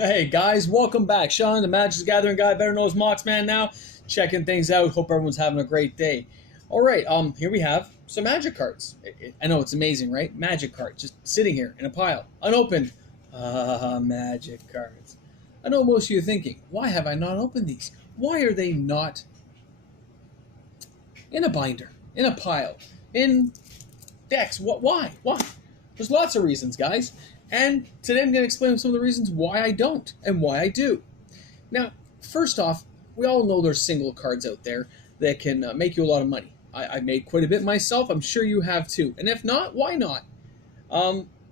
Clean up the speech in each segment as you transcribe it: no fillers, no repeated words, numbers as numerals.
Hey guys, welcome back. Sean, the Magic's Gathering guy, better known as Moxman now, checking things out. Hope everyone's having a great day. All right, here we have some Magic cards. I know it's amazing, right? Magic cards just sitting here in a pile, unopened. Magic cards. I know most of you are thinking, why have I not opened these? Why are they not in a binder, in a pile, in decks? What? Why? Why? There's lots of reasons, guys. And today I'm going to explain some of the reasons why I don't and why I do. Now, first off, we all know there's single cards out there that can make you a lot of money. I made quite a bit myself. I'm sure you have too. And if not, why not?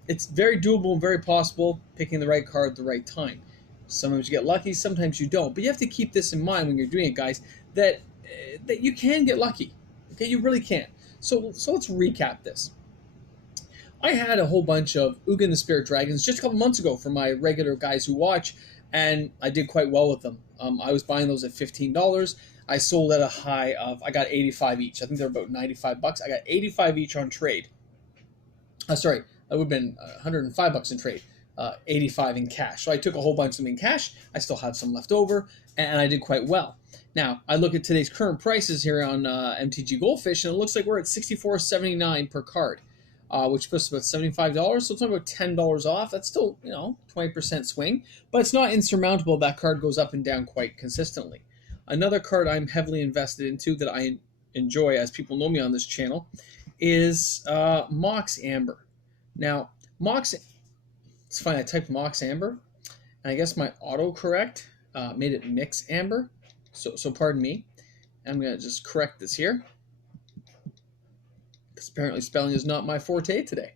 It's very doable and very possible picking the right card at the right time. Sometimes you get lucky, sometimes you don't. But you have to keep this in mind when you're doing it, guys, that you can get lucky. Okay, you really can. So let's recap this. I had a whole bunch of Ugin the Spirit Dragons just a couple months ago for my regular guys who watch, and I did quite well with them. I was buying those at $15. I sold at a high of, I got 85 each. I think they're about 95 bucks. I got 85 each on trade. Sorry, that would have been 105 bucks in trade. 85 in cash. So I took a whole bunch of them in cash. I still have some left over, and I did quite well. Now, I look at today's current prices here on MTG Goldfish, and it looks like we're at $64.79 per card. Which puts about $75, so it's only about $10 off. That's still, 20% swing, but it's not insurmountable. That card goes up and down quite consistently. Another card I'm heavily invested into that I enjoy, as people know me on this channel, is Mox Amber. Now, it's funny, I typed Mox Amber, and I guess my autocorrect made it Mix Amber, so pardon me. I'm going to just correct this here, because apparently spelling is not my forte today.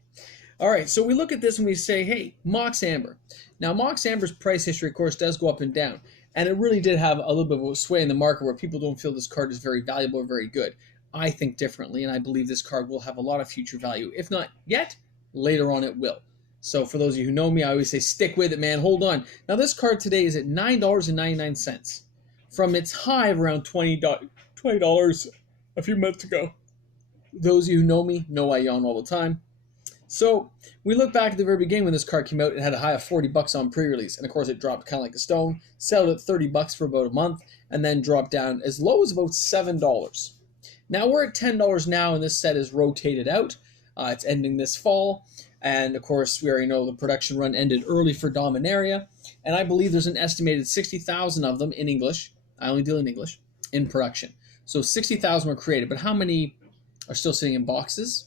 All right, so we look at this and we say, hey, Mox Amber. Now, Mox Amber's price history, of course, does go up and down, and it really did have a little bit of a sway in the market where people don't feel this card is very valuable or very good. I think differently, and I believe this card will have a lot of future value. If not yet, later on it will. So for those of you who know me, I always say, stick with it, man. Hold on. Now, this card today is at $9.99 from its high of around $20 a few months ago. Those of you who know me know I yawn all the time. So we look back at the very beginning when this card came out. It had a high of 40 bucks on pre-release, and of course it dropped kind of like a stone, settled at 30 bucks for about a month, and then dropped down as low as about $7. Now we're at $10 now, and this set is rotated out. It's ending this fall, and of course we already know the production run ended early for Dominaria, and I believe there's an estimated 60,000 of them in English. I only deal in English in production, so 60,000 were created. But how many are still sitting in boxes?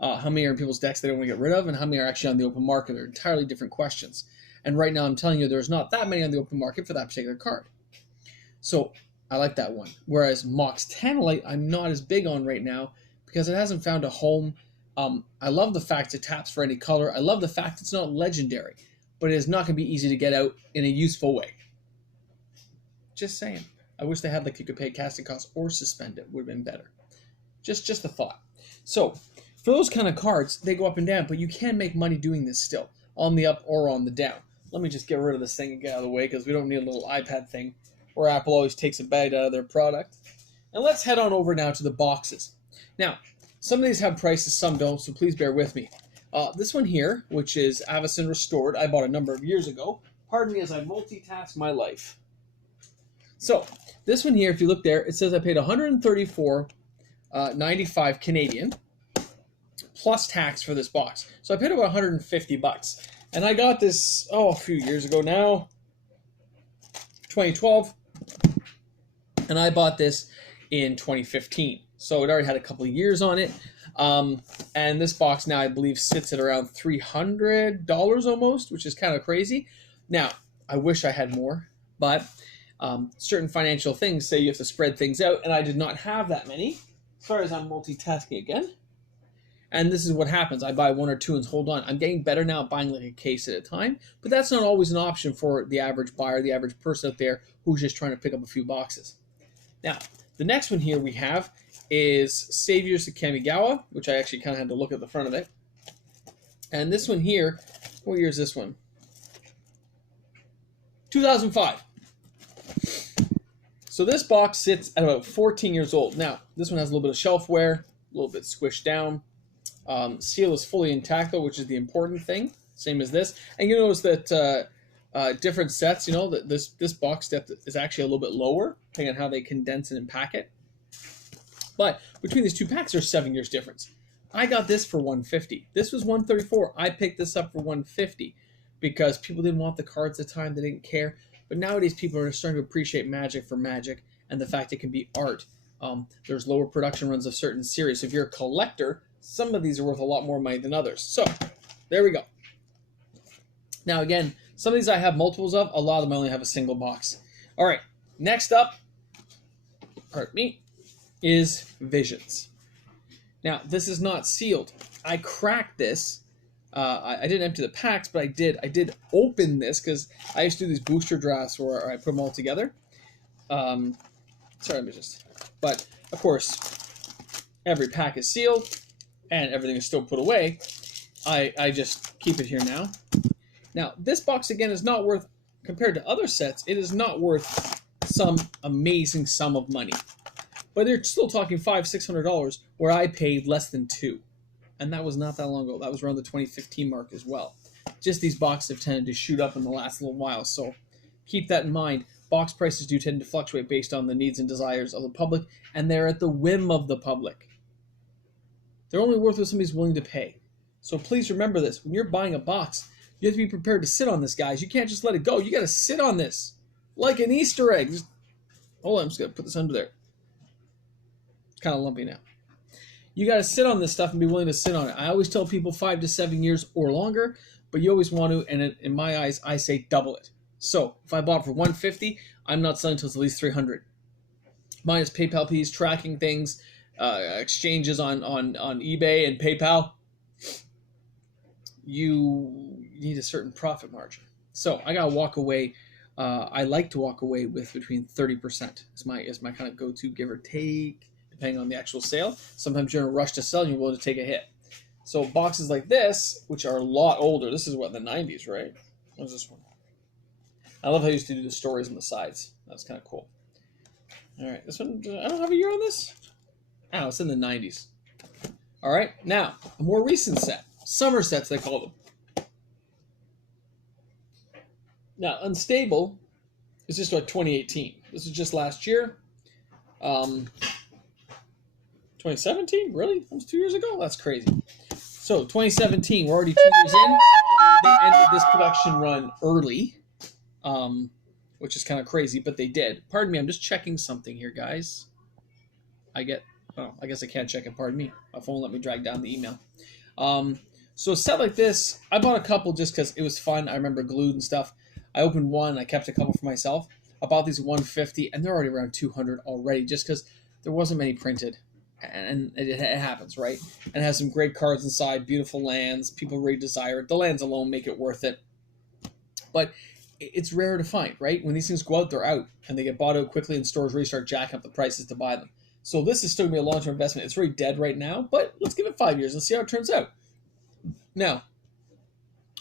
How many are in people's decks they don't want to get rid of? And how many are actually on the open market? They're entirely different questions. And right now I'm telling you there's not that many on the open market for that particular card. So I like that one. Whereas Mox Tantalite I'm not as big on right now because it hasn't found a home. I love the fact it taps for any color. I love the fact it's not legendary. But it is not going to be easy to get out in a useful way. Just saying. I wish they had like you could pay casting costs or suspend it. Would have been better. Just a thought. So, for those kind of cards, they go up and down, but you can make money doing this still, on the up or on the down. Let me just get rid of this thing and get out of the way, because we don't need a little iPad thing where Apple always takes a bite out of their product. And let's head on over now to the boxes. Now, some of these have prices, some don't, so please bear with me. This one here, which is Avacyn Restored, I bought a number of years ago. Pardon me as I multitask my life. So, this one here, if you look there, it says I paid $134.95 Canadian plus tax for this box. So I paid about 150 bucks. And I got this, a few years ago now, 2012. And I bought this in 2015. So it already had a couple of years on it. And this box now, I believe, sits at around $300 almost, which is kind of crazy. Now, I wish I had more, but certain financial things say you have to spread things out, and I did not have that many. Sorry as I'm multitasking again. And this is what happens. I buy one or two and hold on. I'm getting better now at buying like a case at a time, but that's not always an option for the average buyer, the average person out there who's just trying to pick up a few boxes. Now, the next one here we have is Saviors of Kamigawa, which I actually kind of had to look at the front of it. And this one here, what year is this one? 2005. So this box sits at about 14 years old. Now, this one has a little bit of shelf wear, a little bit squished down. Seal is fully intact, though, which is the important thing. Same as this. And you notice that different sets, you know, this box depth is actually a little bit lower, depending on how they condense it and pack it. But between these two packs, there's 7 years difference. I got this for 150. This was 134. I picked this up for 150 because people didn't want the cards at the time. They didn't care. But nowadays, people are starting to appreciate Magic for Magic and the fact it can be art. There's lower production runs of certain series. So if you're a collector, some of these are worth a lot more money than others. So there we go. Now, again, some of these I have multiples of. A lot of them I only have a single box. All right, next up, pardon me, is Visions. Now, this is not sealed. I cracked this. I didn't empty the packs, but I did open this because I used to do these booster drafts where I put them all together. Sorry, let me just... But, of course, every pack is sealed, and everything is still put away. I just keep it here now. Now, this box, again, is not worth, compared to other sets, it is not worth some amazing sum of money. But they're still talking $500–600, where I paid less than $2. And that was not that long ago. That was around the 2015 mark as well. Just these boxes have tended to shoot up in the last little while, so keep that in mind. Box prices do tend to fluctuate based on the needs and desires of the public, and they're at the whim of the public. They're only worth what somebody's willing to pay. So please remember this. When you're buying a box, you have to be prepared to sit on this, guys. You can't just let it go. You got to sit on this like an Easter egg. Hold on, I'm just going to put this under there. It's kind of lumpy now. You got to sit on this stuff and be willing to sit on it. I always tell people 5 to 7 years or longer, but you always want to, and in my eyes, I say double it. So if I bought for $150, I'm not selling until it's at least $300. Minus PayPal fees, tracking things, exchanges on eBay and PayPal. You need a certain profit margin. So I gotta walk away. I like to walk away with between 30% is my kind of go-to, give or take, depending on the actual sale. Sometimes you're in a rush to sell and you're willing to take a hit. So boxes like this, which are a lot older, this is what, the 90s, right? What's this one? I love how I used to do the stories on the sides. That's kind of cool. All right, this one, I don't have a year on this. Oh, it's in the 90s. All right, now, a more recent set. Summer sets, they call them. Now, Unstable is just like 2018. This is just last year. 2017? Really? That was 2 years ago? That's crazy. So, 2017, we're already 2 years in. They ended this production run early, which is kind of crazy, but they did. Pardon me, I'm just checking something here, guys. I guess I can't check it, pardon me. My phone let me drag down the email. So a set like this, I bought a couple just because it was fun. I remember glued and stuff. I opened one, I kept a couple for myself. I bought these 150, and they're already around 200 already, just because there wasn't many printed. And it happens, right? And it has some great cards inside, beautiful lands. People really desire it. The lands alone make it worth it. But it's rare to find, right? When these things go out, they're out, and they get bought out quickly, and stores really start jacking up the prices to buy them. So this is still going to be a long-term investment. It's very dead right now, but let's give it 5 years and see how it turns out. Now,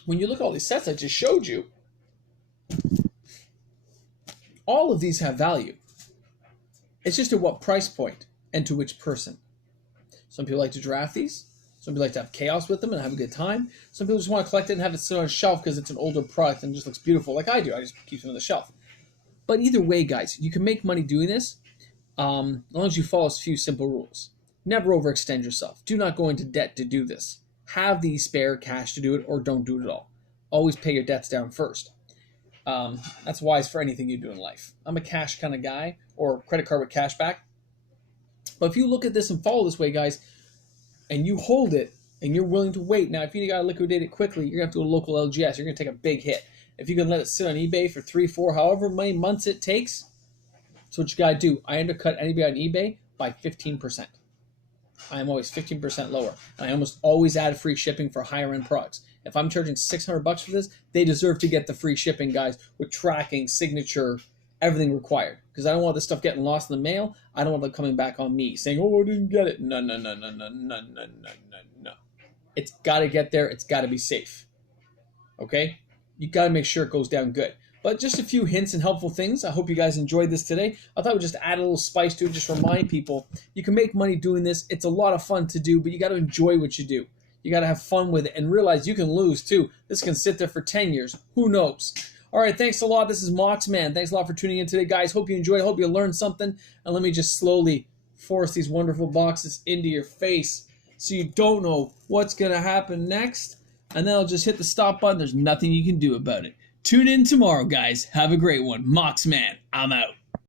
when you look at all these sets I just showed you, all of these have value. It's just at what price point and to which person. Some people like to draft these. Some people like to have chaos with them and have a good time. Some people just want to collect it and have it sit on a shelf because it's an older product and just looks beautiful, like I do. I just keep it on the shelf. But either way, guys, you can make money doing this as long as you follow a few simple rules. Never overextend yourself. Do not go into debt to do this. Have the spare cash to do it, or don't do it at all. Always pay your debts down first. That's wise for anything you do in life. I'm a cash kind of guy, or credit card with cash back. But if you look at this and follow this way, guys, and you hold it, and you're willing to wait. Now, if you got to liquidate it quickly, you're going to have to go to local LGS. You're going to take a big hit. If you can let it sit on eBay for 3, 4, however many months it takes, that's what you got to do. I undercut anybody on eBay by 15%. I am always 15% lower. And I almost always add free shipping for higher end products. If I'm charging $600 for this, they deserve to get the free shipping, guys, with tracking, signature, everything required. Because I don't want this stuff getting lost in the mail. I don't want them coming back on me saying, oh, I didn't get it. No. It's got to get there. It's got to be safe. Okay? You got to make sure it goes down good. But just a few hints and helpful things. I hope you guys enjoyed this today. I thought I would just add a little spice to it, just remind people you can make money doing this. It's a lot of fun to do, but you got to enjoy what you do. You got to have fun with it and realize you can lose too. This can sit there for 10 years. Who knows? All right, thanks a lot. This is Moxman. Thanks a lot for tuning in today, guys. Hope you enjoyed. Hope you learned something. And let me just slowly force these wonderful boxes into your face so you don't know what's going to happen next. And then I'll just hit the stop button. There's nothing you can do about it. Tune in tomorrow, guys. Have a great one. Moxman, I'm out.